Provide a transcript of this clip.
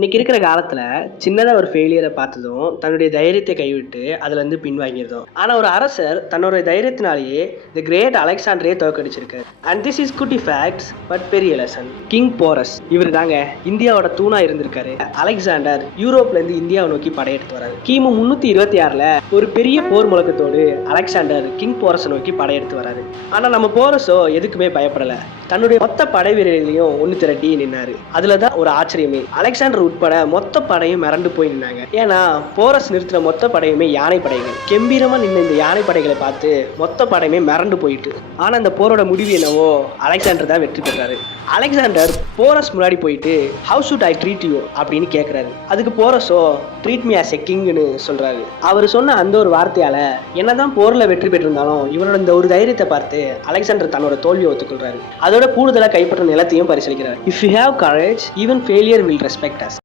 இன்னைக்கு இருக்கிற காலத்துல சின்னதா ஒரு ஃபெயிலியரை பார்த்ததும் தன்னுடைய தைரியத்தை கைவிட்டு அதுல இருந்து பின்வாங்கிருந்தோம். ஆனா ஒரு அரசர் தன்னோட தைரியத்தினாலேயே தி கிரேட் அலெக்சாண்டரே தோற்கடிச்சிருக்காரு. அண்ட் திஸ் இஸ் குட்டி ஃபேக்ட்ஸ் பட் பெரிய லெசன். கிங் போரஸ் இவர் தாங்க இந்தியாவோட தூணா இருந்திருக்காரு. அலெக்சாண்டர் யூரோப்ல இருந்து இந்தியாவை நோக்கி படையெடுத்து வராரு. கிமு 326ல ஒரு பெரிய போர் முழக்கத்தோடு அலெக்சாண்டர் கிங் போரஸை நோக்கி படையெடுத்து வராரு. ஆனா நம்ம போரஸோ எதுக்குமே பயப்படல. தன்னுடைய மொத்த படை வீரர்களையும் ஒன்னு திரட்டி நின்னாரு. அதுலதான் ஒரு ஆச்சரியமே, அலெக்சாண்டர் உட்பட மொத்த படையும் மிரண்டு போய் நின்னாங்க. ஏன்னா போரஸ் நிறுத்தின மொத்த படையுமே யானை படைகள். கம்பீரமா நின்ன இந்த யானை படைகளை பார்த்து மொத்த படையுமே மிரண்டு போயிட்டு. ஆனா இந்த போரோட முடிவு என்னவோ அலெக்சாண்டர் தான் வெற்றி பெற்றாரு. அலெக்சாண்டர் போரஸ் முன்னாடி போயிட்டு how should I treat you அப்படின்னு கேட்கிறாரு. அதுக்கு போரஸோ ட்ரீட் மீ ஆஸ் எ கிங்னு சொல்றாரு. அவர் சொன்ன அந்த ஒரு வார்த்தையால என்னதான் போர்ல வெற்றி பெற்றிருந்தாலும் இவரோட இந்த ஒரு தைரியத்தை பார்த்து அலெக்சாண்டர் தன்னோட தோல்வியை ஒத்துக்கொள்றாரு. அதோட கூடுதலா கைப்பற்ற நிலத்தையும் பரிசீலிக்கிறார். If you have courage even failure will respect as.